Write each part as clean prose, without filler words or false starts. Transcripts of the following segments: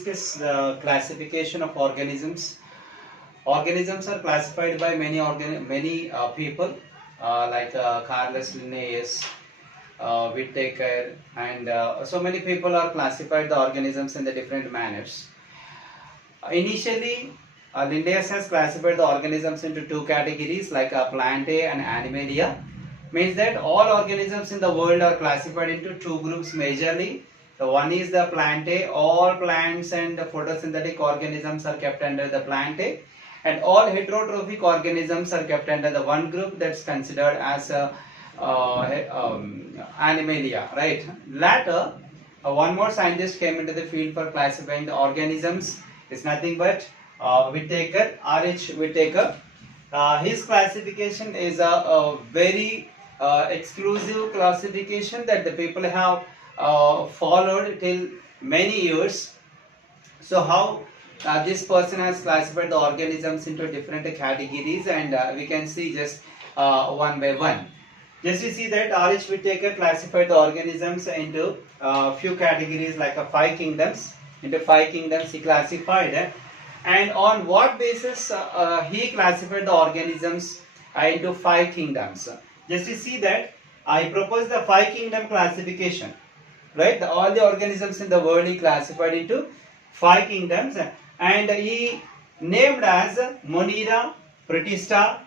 discuss the classification of organisms. Organisms are classified by many people like Carlos Linnaeus, Whittaker, and so many people are classified the organisms in the different manners. Initially, Linnaeus has classified the organisms into two categories like Plantae and Animalia. Means that all organisms in the world are classified into two groups majorly. The one is the Plantae. All plants and photosynthetic organisms are kept under the Plantae, and all heterotrophic organisms are kept under the one group that's considered as Animalia. Right. Later, one more scientist came into the field for classifying the organisms. It's nothing but Whittaker, R.H. Whittaker. His classification is a very exclusive classification that the people have followed till many years. So how this person has classified the organisms into different categories, and we can see just one by one. Just you see that R.H. Whittaker classified the organisms into few categories like 5 kingdoms. Into 5 kingdoms he classified, and on what basis he classified the organisms into 5 kingdoms. Just to see that I propose the 5 kingdom classification, right? All the organisms in the world he classified into 5 kingdoms, and he named as Monera, Protista,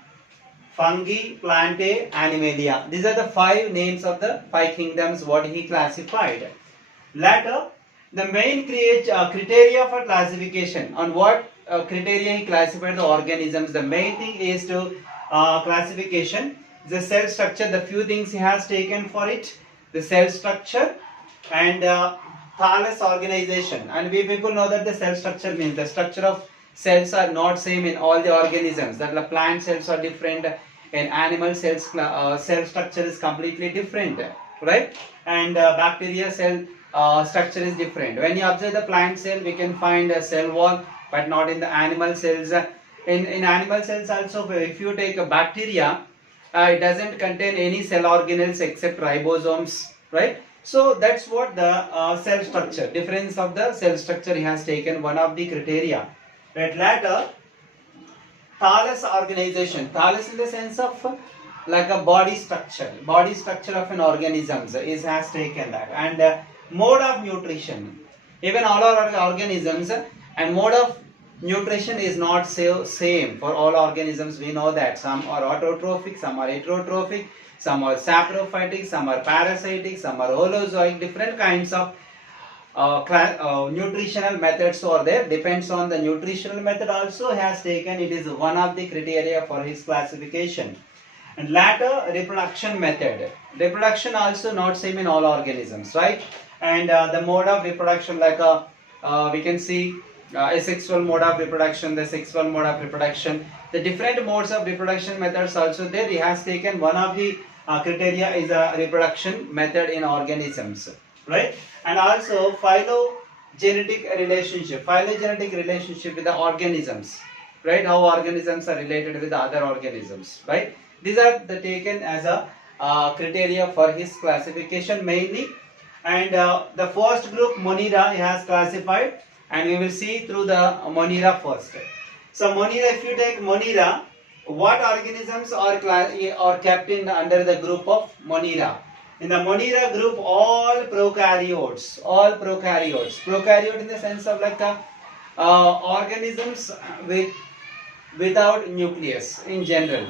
Fungi, Plantae, Animalia. These are the 5 names of the 5 kingdoms what he classified. Later, the main criteria for classification, on what criteria he classified the organisms, the main thing is to classification, the cell structure, the few things he has taken for it, the cell structure and thallus organization. And we people know that the cell structure means the structure of cells are not same in all the organisms, that the plant cells are different and animal cells cell structure is completely different, right? And bacteria cell structure is different. When you observe the plant cell, we can find a cell wall, but not in the animal cells. In animal cells also, if you take a bacteria, it doesn't contain any cell organelles except ribosomes, right? So that's what the cell structure, difference of the cell structure he has taken, one of the criteria. Right. Later, thallus organization, thallus in the sense of like a body structure of an organism has taken that, and mode of nutrition. Even all our organisms and mode of nutrition is not same for all organisms. We know that some are autotrophic, some are heterotrophic, some are saprophytic, some are parasitic, some are holozoic. Different kinds of nutritional methods are there. Depends on the nutritional method also has taken. It is one of the criteria for his classification. And later, reproduction method. Reproduction also not same in all organisms, right? And the mode of reproduction, like we can see asexual mode of reproduction, the sexual mode of reproduction, the different modes of reproduction methods also there. He has taken one of the criteria is a reproduction method in organisms, right? And also phylogenetic relationship with the organisms, right? How organisms are related with the other organisms, right? These are the taken as a criteria for his classification mainly. And the first group, Monera, he has classified, and we will see through the Monera first. So Monera, if you take Monera, what organisms are kept in under the group of Monera? In the Monera group, all prokaryotes. Prokaryote in the sense of like organisms without nucleus in general.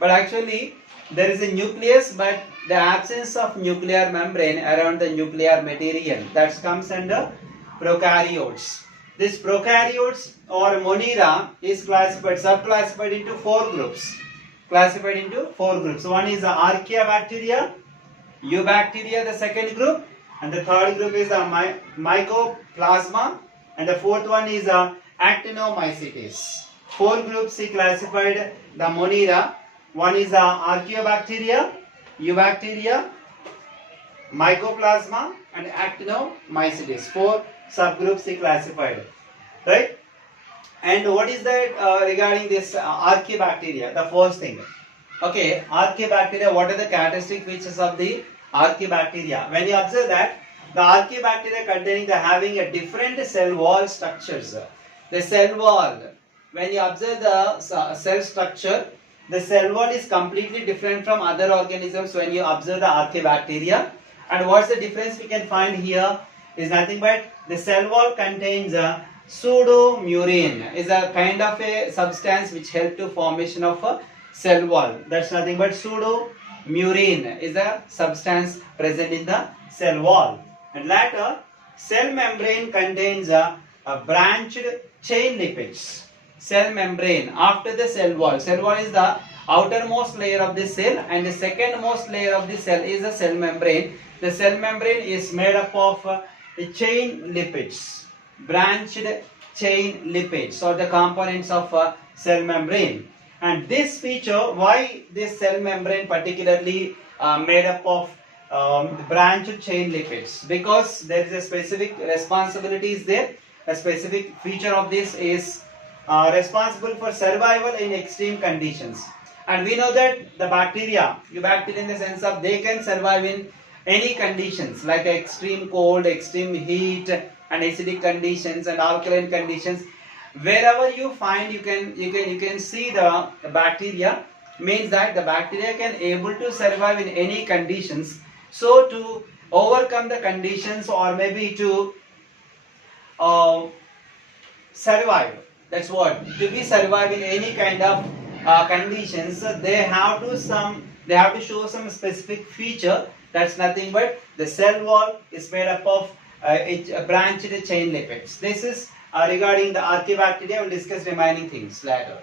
But actually, there is a nucleus, but the absence of nuclear membrane around the nuclear material, that comes under prokaryotes. This prokaryotes or Monera is subclassified into 4 groups. One is the Archaebacteria, Eubacteria, the second group, and the third group is the Mycoplasma, and the fourth one is the Actinomycetes. 4 groups he classified the Monera. One is the Archaeobacteria, Eubacteria, Mycoplasma and Actinomycetes. 4 subgroups he classified, right? And what is that regarding this Archaeobacteria? The first thing, okay, Archaeobacteria, what are the characteristic features of the Archaeobacteria? When you observe that The archaebacteria containing the having a different cell wall structures. The cell wall, when you observe the cell structure, the cell wall is completely different from other organisms when you observe the archaebacteria. And what's the difference we can find here is nothing but the cell wall contains a pseudomurine, is a kind of a substance which helps to formation of a cell wall. That's nothing but pseudomurine is a substance present in the cell wall. And later, cell membrane contains a branched chain lipids. Cell membrane after the cell wall. Cell wall is the outermost layer of the cell, and the secondmost layer of the cell is the cell membrane. The cell membrane is made up of chain lipids, branched chain lipids, or the components of cell membrane. And this feature, why this cell membrane particularly made up of branched chain lipids? Because there is a specific responsibility is there. A specific feature of this is responsible for survival in extreme conditions. And we know that the bacteria, eubacteria in the sense of they can survive in any conditions like extreme cold, extreme heat, and acidic conditions and alkaline conditions. Wherever you find, you can see the bacteria, means that the bacteria can able to survive in any conditions. So to overcome the conditions, or maybe to survive, that's what, to be survive in any kind of conditions, they have to show some specific feature. That's nothing but the cell wall is made up of branched chain lipids. This is regarding the archaebacteria. We'll discuss remaining things later.